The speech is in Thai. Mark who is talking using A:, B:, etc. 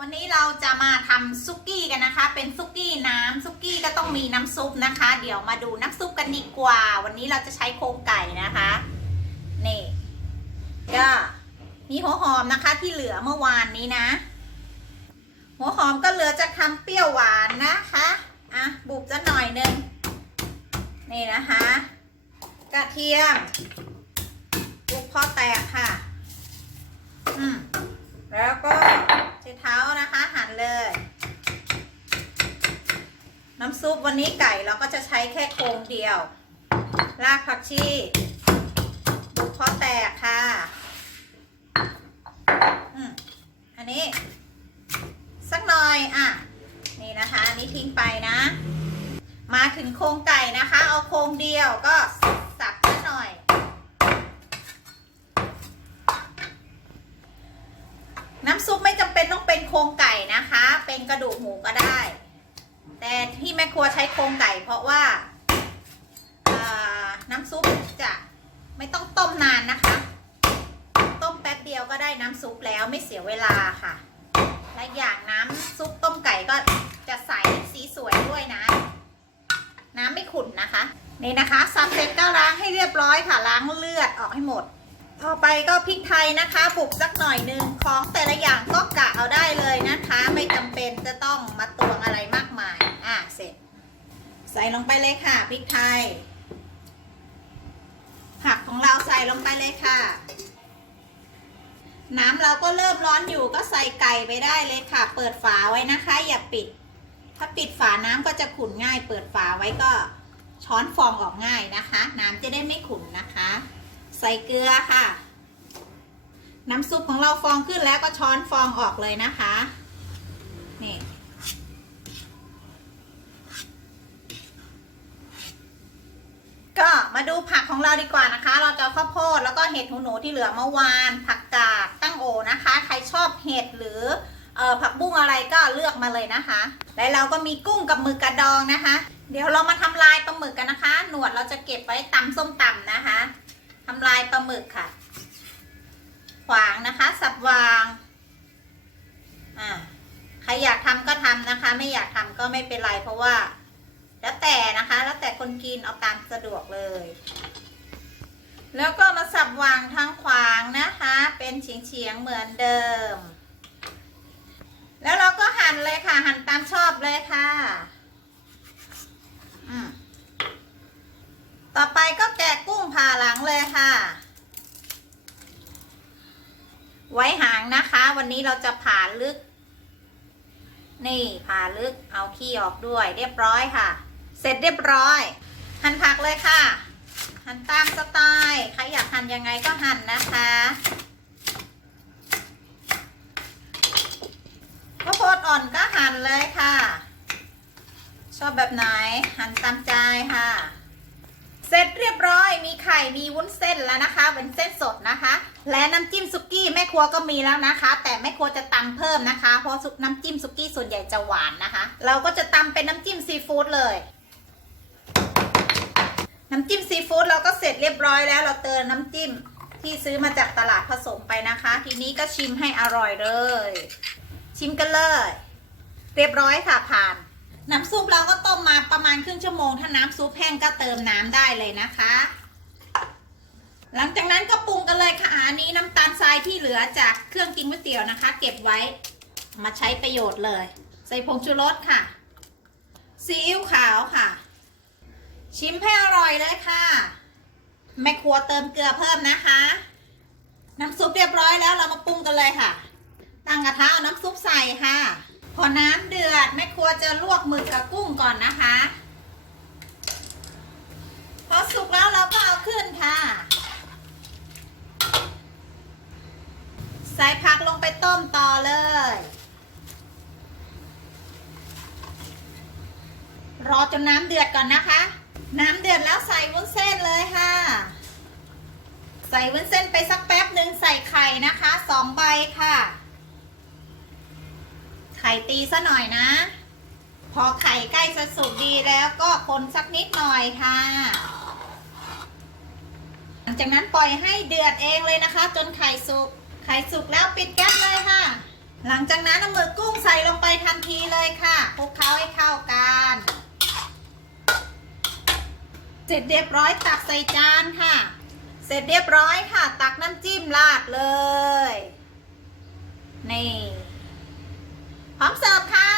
A: วันนี้เราจะมาทำซุกี้กันนะคะ เป็นซุกี้น้ำซุกี้ก็ต้องมีน้ำซุปนะคะ เดี๋ยวมาดูน้ำซุปกันดีกว่า วันนี้เราจะใช้โครงไก่นะคะนี่ก็มีหัวหอมนะคะที่เหลือเมื่อวานนี้นะ หัวหอมก็เหลือจะทำเปรี้ยวหวานนะคะอะบุบจะหน่อยนึงนี่นะคะ กระเทียมบุบพอแตกค่ะ อืมแล้วก็ เท้านะคะ หั่นเลย น้ำซุปวันนี้ไก่เราก็จะใช้แค่โครงเดียว รากผักชีบุกพอแตกค่ะอืมอันนี้ สักหน่อยอะนี่นะคะอันนี้ทิ้งไปนะ มาถึงโครงไก่นะคะ เอาโครงเดียวก็สับนิดหน่อย น้ำซุปไม่จำเป็นต้องเป็นโครงไก่นะคะ เป็นกระดูกหมูก็ได้ แต่ที่แม่ครัวใช้โครงไก่ เพราะว่าน้ำซุปจะไม่ต้องต้มนานนะคะ ต้มแป๊บเดียวก็ได้น้ำซุปแล้วไม่เสียเวลาค่ะ และอย่างน้ำซุปต้มไก่ก็จะใสสีสวยด้วยนะ น้ำไม่ขุ่นนะคะ นี่นะคะสับเสร็จก็ล้างให้เรียบร้อยค่ะล้างเลือดออกให้หมด ต่อไปก็พริกไทยนะคะ บุกสักหน่อยหนึงของแต่ละ ลงไปเลยค่ะพริกไทย ผักของเราใส่ลงไปเลยค่ะ น้ำเราก็เริ่มร้อนอยู่ก็ใส่ไก่ไปได้เลยค่ะ เปิดฝาไว้นะคะ อย่าปิด ถ้าปิดฝาน้ำก็จะขุ่นง่าย เปิดฝาไว้ก็ช้อนฟองออกง่ายนะคะ น้ำจะได้ไม่ขุ่นนะคะ ใส่เกลือค่ะ น้ำซุปของเราฟองขึ้นแล้วก็ช้อนฟองออกเลยนะคะนี่ ก็มาดูผักของเราดีกว่านะคะ เราจะข้าวโพดแล้วก็เห็ดหูหนูที่เหลือเมื่อวาน ผักกาดตั้งโอนะคะ ใครชอบเห็ดหรือเออผักบุ้งอะไรก็เลือกมาเลยนะคะ และเราก็มีกุ้งกับหมึกกระดองนะคะ เดี๋ยวเรามาทำลายปลาหมึกกันนะคะ หนวดเราจะเก็บไว้ตำส้มตำนะคะทำลายปลาหมึกค่ะ ขวางนะคะ สับวางอ่าใครอยากทำก็ทำนะคะ ไม่อยากทำก็ไม่เป็นไรเพราะว่า แล้วแต่นะคะ แล้วแต่คนกินเอาตามสะดวกเลย แล้วก็มาสับวางทางขวางนะคะ เป็นเฉียงๆเหมือนเดิม แล้วเราก็หั่นเลยค่ะ หั่นตามชอบเลยค่ะต่อไปก็แกะกุ้งผ่าหลังเลยค่ะ ไว้หางนะคะ วันนี้เราจะผ่าลึก นี่ผ่าลึกเอาขี้ออกด้วยเรียบร้อยค่ะ เสร็จเรียบร้อย หั่นผักเลยค่ะ หั่นตามสไตล์ใครอยากหั่นยังไงก็หั่นนะคะข้าวโพดอ่อนก็หั่นเลยค่ะ ชอบแบบไหนหั่นตามใจค่ะ เสร็จเรียบร้อยมีไข่มีวุ้นเส้นแล้วนะคะ เป็นเส้นสดนะคะ และน้ำจิ้มซุกี้แม่ครัวก็มีแล้วนะคะ แต่แม่ครัวจะตำเพิ่มนะคะ เพราะน้ำจิ้มซุกี้ส่วนใหญ่จะหวานนะคะ เราก็จะตำเป็นน้ำจิ้มซีฟู้ดเลย น้ำจิ้มซีฟู้ดเราก็เสร็จเรียบร้อยแล้ว เราเติมน้ำจิ้มที่ซื้อมาจากตลาดผสมไปนะคะ ทีนี้ก็ชิมให้อร่อยเลย ชิมกันเลย เรียบร้อยค่ะผ่าน น้ำซุปเราก็ต้มมาประมาณครึ่งชั่วโมง ถ้าน้ำซุปแห้งก็เติมน้ำได้เลยนะคะ หลังจากนั้นก็ปรุงกันเลยค่ะอันนี้น้ำตาลทรายที่เหลือจากเครื่องกินก๋วยเตี๋ยวนะคะ เก็บไว้มาใช้ประโยชน์เลย ใส่ผงชูรสค่ะซีอิ๊วขาวค่ะ ชิมให้อร่อยเลยค่ะ แม่ครัวเติมเกลือเพิ่มนะคะ น้ำซุปเรียบร้อยแล้วเรามาปรุงกันเลยค่ะ ตั้งกระทะเอาน้ำซุปใส่ค่ะ พอน้ำเดือดแม่ครัวจะลวกหมึกกับกุ้งก่อนนะคะ พอสุกแล้วเราก็เอาขึ้นค่ะ ใส่ผักลงไปต้มต่อเลยรอจนน้ำเดือดก่อนนะคะ น้ำเดือดแล้วใส่วุ้นเส้นเลยค่ะ ใส่วุ้นเส้นไปสักแป๊บหนึ่งใส่ไข่นะคะสองใบค่ะ ไข่ตีซะหน่อยนะ พอไข่ใกล้จะสุกดีแล้วก็คนสักนิดหน่อยค่ะ หลังจากนั้นปล่อยให้เดือดเองเลยนะคะ จนไข่สุก ไข่สุกแล้วปิดแก๊สเลยค่ะ หลังจากนั้นเอาหมึกกุ้งใส่ลงไปทันทีเลยค่ะคลุกเคล้าให้เข้ากัน เสร็จเรียบร้อยตักใส่จานค่ะ เสร็จเรียบร้อยค่ะ ตักน้ำจิ้มราดเลย นี่ พร้อมเสิร์ฟค่ะ